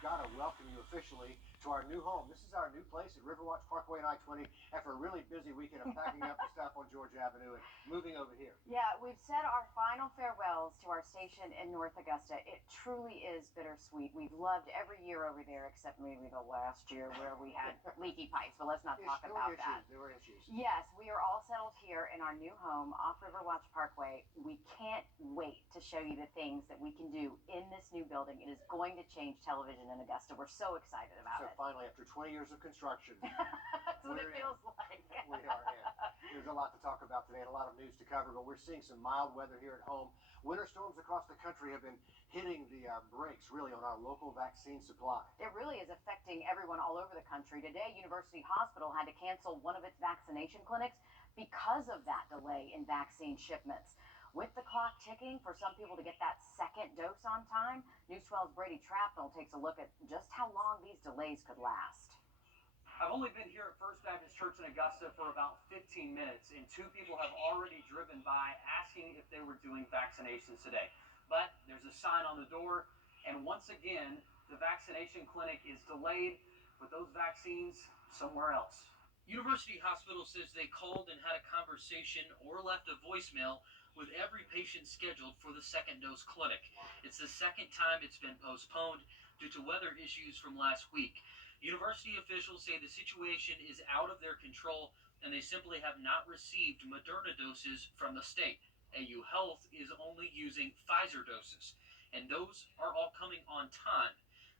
we've got to welcome you officially to our new home. This is our new place at Riverwatch Parkway and I-20 after a really busy weekend of packing up the stuff on George Avenue and moving over here. Yeah, we've said our final farewells to our station in North Augusta. It truly is bittersweet. We've loved every year over there except maybe the last year where we had leaky pipes, but let's not talk about that. There were issues. Yes, we are all settled here in our new home off Riverwatch Parkway. We can't wait to show you the things that we can do in this new building. It is going to change television in Augusta. We're so excited about it. So finally, after 20 years of construction, that's what it feels like. We are in. There's a lot to talk about today and a lot of news to cover, but we're seeing some mild weather here at home. Winter storms across the country have been hitting the brakes, really, on our local vaccine supply. It really is affecting everyone all over the country. Today, University Hospital had to cancel one of its vaccination clinics because of that delay in vaccine shipments. With the clock ticking for some people to get that second dose on time, News 12's Brady Trapnell takes a look at just how long these delays could last. I've only been here at First Baptist Church in Augusta for about 15 minutes, and 2 people have already driven by asking if they were doing vaccinations today. But there's a sign on the door, and once again, the vaccination clinic is delayed with those vaccines somewhere else. University Hospital says they called and had a conversation or left a voicemail with every patient scheduled for the second dose clinic. It's the second time it's been postponed due to weather issues from last week. University officials say the situation is out of their control and they simply have not received Moderna doses from the state. AU Health is only using Pfizer doses, and those are all coming on time.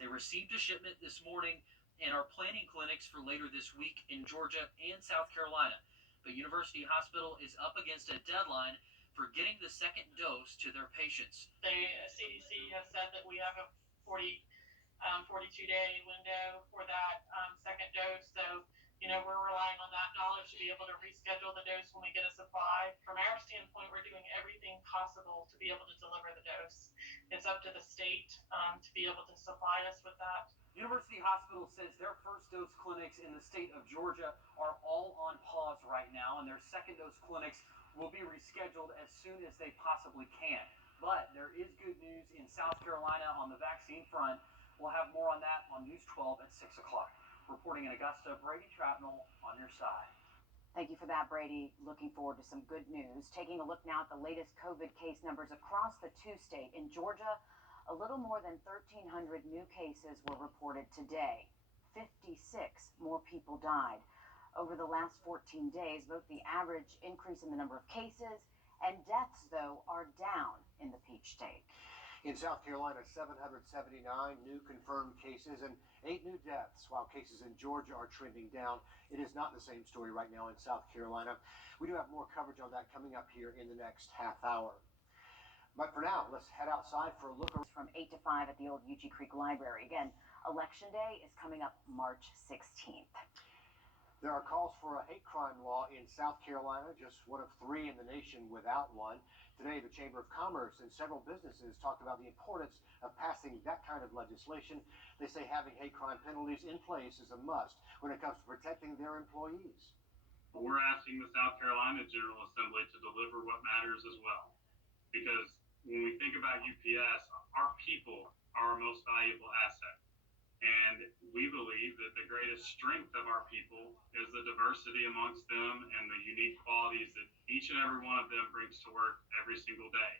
They received a shipment this morning and are planning clinics for later this week in Georgia and South Carolina. But University Hospital is up against a deadline for getting the second dose to their patients. The CDC has said that we have a 42-day window for that second dose. So, we're relying on that knowledge to be able to reschedule the dose when we get a supply. From our standpoint, we're doing everything possible to be able to deliver the dose. It's up to the state to be able to supply us with that. University Hospital says their first dose clinics in the state of Georgia are all on pause right now, and their second dose clinics will be rescheduled as soon as they possibly can. But there is good news in South Carolina on the vaccine front. We'll have more on that on News 12 at 6 o'clock. Reporting in Augusta, Brady Trapnell on your side. Thank you for that, Brady. Looking forward to some good news. Taking a look now at the latest COVID case numbers across the two-state. In Georgia, a little more than 1,300 new cases were reported today. 56 more people died. Over the last 14 days, both the average increase in the number of cases and deaths, though, are down in the Peach State. In South Carolina, 779 new confirmed cases and 8 new deaths, while cases in Georgia are trending down. It is not the same story right now in South Carolina. We do have more coverage on that coming up here in the next half hour. But for now, let's head outside for a look. From 8 to 5 at the old Uchee Creek Library. Again, Election Day is coming up March 16th. There are calls for a hate crime law in South Carolina, just one of 3 in the nation without one. Today, the Chamber of Commerce and several businesses talked about the importance of passing that kind of legislation. They say having hate crime penalties in place is a must when it comes to protecting their employees. We're asking the South Carolina General Assembly to deliver what matters as well. Because when we think about UPS, our people are our most valuable asset. And we believe that the greatest strength of our people is the diversity amongst them and the unique qualities that each and every one of them brings to work every single day.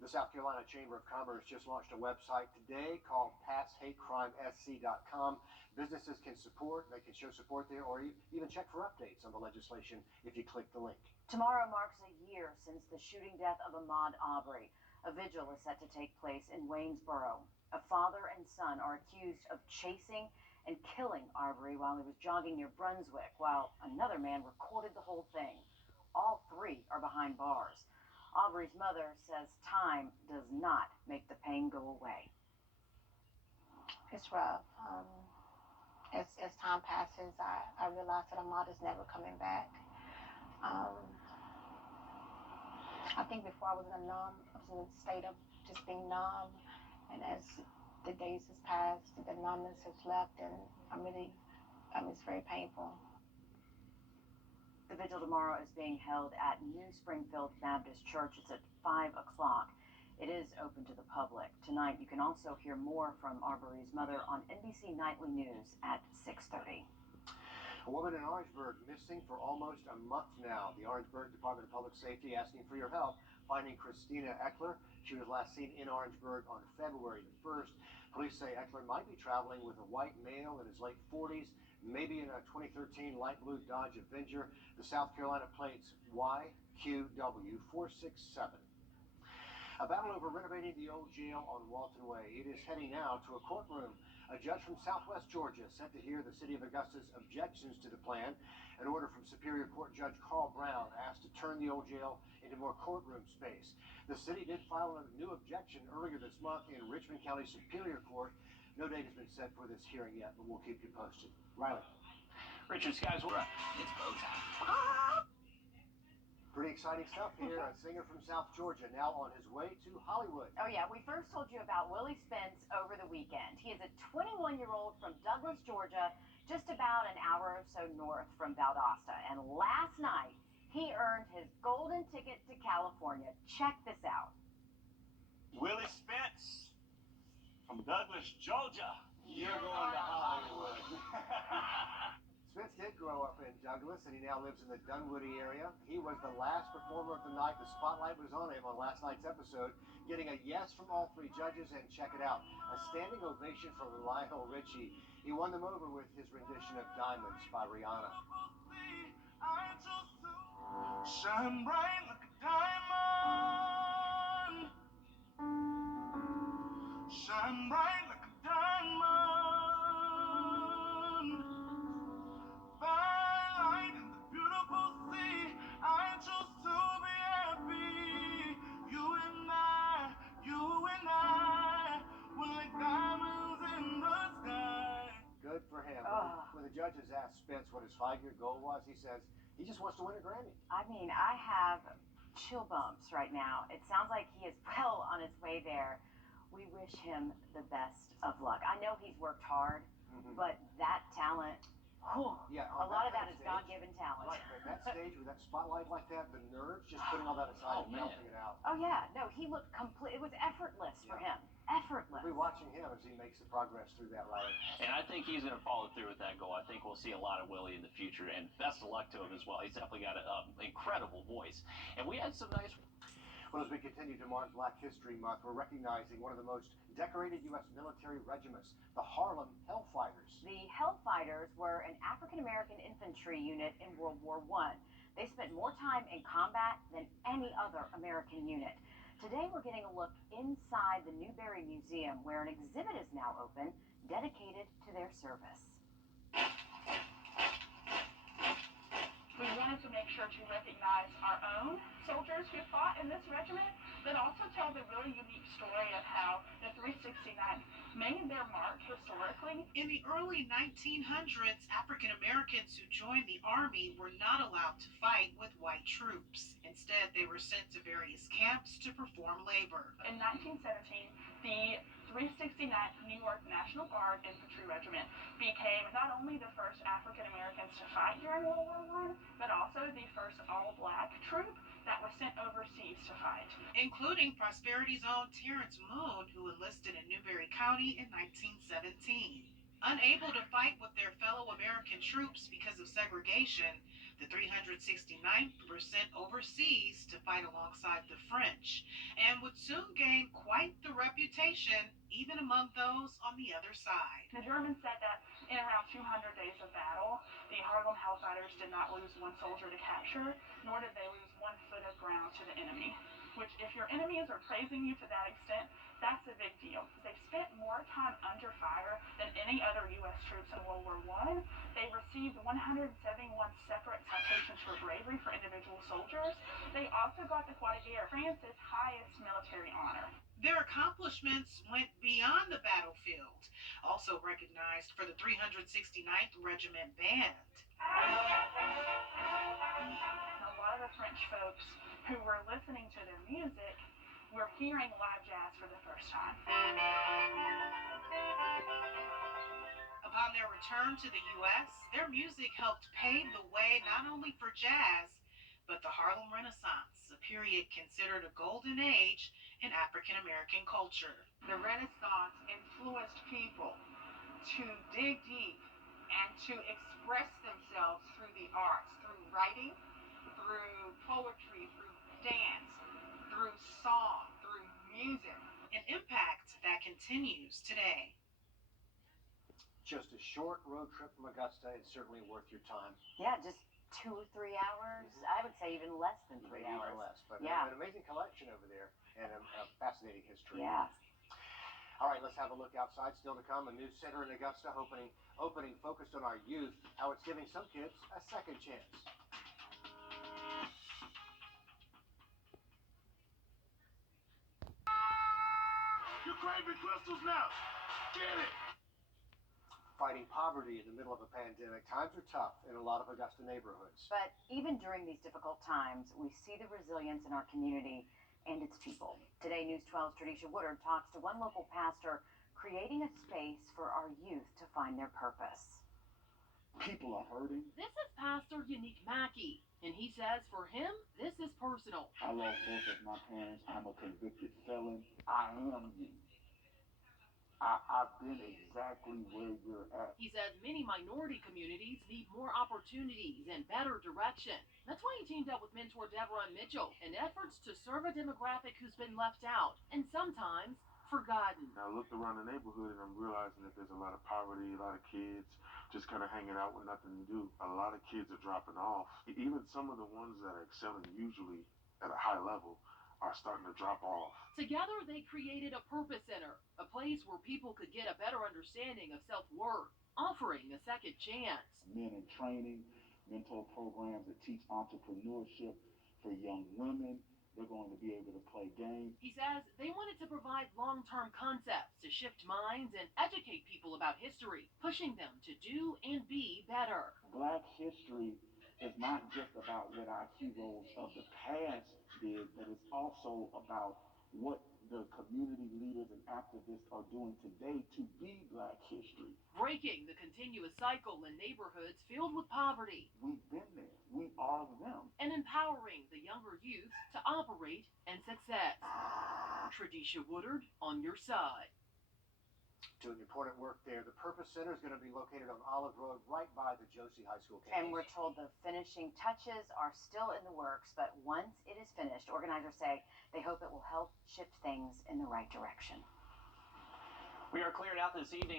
The South Carolina Chamber of Commerce just launched a website today called PassHateCrimeSC.com. Businesses can support, they can show support there, or even check for updates on the legislation if you click the link. Tomorrow marks a year since the shooting death of Ahmaud Arbery. A vigil is set to take place in Waynesboro. A father and son are accused of chasing and killing Arbery while he was jogging near Brunswick, while another man recorded the whole thing. All 3 are behind bars. Arbery's mother says time does not make the pain go away. It's rough. As time passes, I realize that Ahmaud is never coming back. I think before I was in a state of just being numb. And as the days has passed, the numbness has left, and it's very painful. The vigil tomorrow is being held at New Springfield Baptist Church. It's at 5 o'clock. It is open to the public. Tonight, you can also hear more from Arbery's mother on NBC Nightly News at 6:30. A woman in Orangeburg missing for almost a month now. The Orangeburg Department of Public Safety asking for your help finding Christina Eckler. She was last seen in Orangeburg on February the 1st. Police say Eckler might be traveling with a white male in his late 40s, maybe in a 2013 light blue Dodge Avenger. The South Carolina plates YQW467. A battle over renovating the old jail on Walton Way. It is heading now to a courtroom. A judge from Southwest Georgia set to hear the city of Augusta's objections to the plan. An order from Superior Court Judge Carl Brown asked to turn the old jail into more courtroom space. The city did file a new objection earlier this month in Richmond County Superior Court. No date has been set for this hearing yet, but we'll keep you posted. Riley. Richard Skies, it's bow time. Pretty exciting stuff here. A singer from South Georgia now on his way to Hollywood. Oh, yeah. We first told you about Willie Spence over the weekend. He is a 21-year-old from Douglas, Georgia, just about an hour or so north from Valdosta. And last night, he earned his golden ticket to California. Check this out. Willie Spence from Douglas, Georgia. You're going to Hollywood. Spence did grow up in Douglas, and he now lives in the Dunwoody area. He was the last performer of the night. The spotlight was on him on last night's episode, getting a yes from all three judges, and check it out, a standing ovation from Lionel Richie. He won them over with his rendition of Diamonds by Rihanna. Shine bright like a diamond. Shine bright like a diamond. Good for him. When the judges asked Spence what his 5-year goal was, he says he just wants to win a Grammy. I mean, I have chill bumps right now. It sounds like he is well on his way there. We wish him the best of luck. I know he's worked hard, but that talent, yeah, a lot of that is God-given talent. Right, at that stage with that spotlight like that, the nerves, just putting all that aside and melting it out. Oh, yeah. No, he looked complete. It was effortless for him. Effortless. We'll be watching him as he makes the progress through that ride. And I think he's going to follow through with that goal. I think we'll see a lot of Willie in the future, and best of luck to him as well. He's definitely got an incredible voice. And we had some nice... Well, as we continue to mark Black History Month, we're recognizing one of the most decorated U.S. military regiments, the Harlem Hellfighters. The Hellfighters were an African-American infantry unit in World War I. They spent more time in combat than any other American unit. Today, we're getting a look inside the Newberry Museum, where an exhibit is now open dedicated to their service. We wanted to make sure to recognize our own soldiers who fought in this regiment, but also tell the really unique story of how the 369th made their mark historically. In the early 1900s, African Americans who joined the Army were not allowed to fight with white troops. Instead, they were sent to various camps to perform labor. In 1917, the 369th New York National Guard Infantry Regiment became not only the first African Americans to fight during World War I, but also the first all-black troop that was sent overseas to fight. Including Prosperity's own Terrence Moon, who enlisted in Newberry County in 1917. Unable to fight with their fellow American troops because of segregation, the 369th were sent overseas to fight alongside the French, and would soon gain quite the reputation even among those on the other side. The Germans said that in around 200 days of battle, the Harlem Hellfighters did not lose one soldier to capture, nor did they lose 1 foot of ground to the enemy. Which, if your enemies are praising you to that extent, that's a big deal. They spent more time under fire than any other U.S. troops in World War I. They received 171 separate citations for bravery for individual soldiers. They also got the Croix de Guerre, France's highest military honor. Their accomplishments went beyond the battlefield, also recognized for the 369th Regiment Band. A lot of the French folks who were listening to their music were hearing live jazz for the first time. Upon their return to the U.S., their music helped pave the way not only for jazz, but the Harlem Renaissance, a period considered a golden age in African American culture. The Renaissance influenced people to dig deep and to express themselves through the arts, through writing, through poetry, through dance, through song, through music. An impact that continues today. Just a short road trip from Augusta. It's certainly worth your time. Yeah, just 2 or 3 hours. I would say even less than 3 Maybe hours. even less, but Yeah. an amazing collection over there and a fascinating history. Yeah. All right, let's have a look outside. Still to come, a new center in Augusta opening focused on our youth, how it's giving some kids a second chance. You're craving crystals now. Get it. Fighting poverty in the middle of a pandemic. Times are tough in a lot of Augusta neighborhoods. But even during these difficult times, we see the resilience in our community and its people. Today, News 12's Wrdw Woodard talks to one local pastor creating a space for our youth to find their purpose. People are hurting. This is Pastor Unique Mackey, and he says for him, this is personal. I lost both of my parents. I'm a convicted felon. I am you. I've been exactly where you're at. He says many minority communities need more opportunities and better direction. That's why he teamed up with mentor Deborah Mitchell in efforts to serve a demographic who's been left out and sometimes forgotten. I looked around the neighborhood and I'm realizing that there's a lot of poverty, a lot of kids just kind of hanging out with nothing to do. A lot of kids are dropping off. Even some of the ones that are excelling usually at a high level are starting to drop off. Together, they created a purpose center, a place where people could get a better understanding of self-worth, offering a second chance. Men in training, mentor programs that teach entrepreneurship for young women. They're going to be able to play games. He says they wanted to provide long-term concepts to shift minds and educate people about history, pushing them to do and be better. Black history is not just about what our heroes of the past did, but it's also about what the community leaders and activists are doing today to be Black history. Breaking the continuous cycle in neighborhoods filled with poverty. We've been there. We are them. And empowering the younger youth to operate and success. Wrdw Woodard on your side. Doing important work there. The Purpose Center is going to be located on Olive Road right by the Josie High School campus. And we're told the finishing touches are still in the works, but once it is finished, organizers say they hope it will help shift things in the right direction. We are cleared out this evening.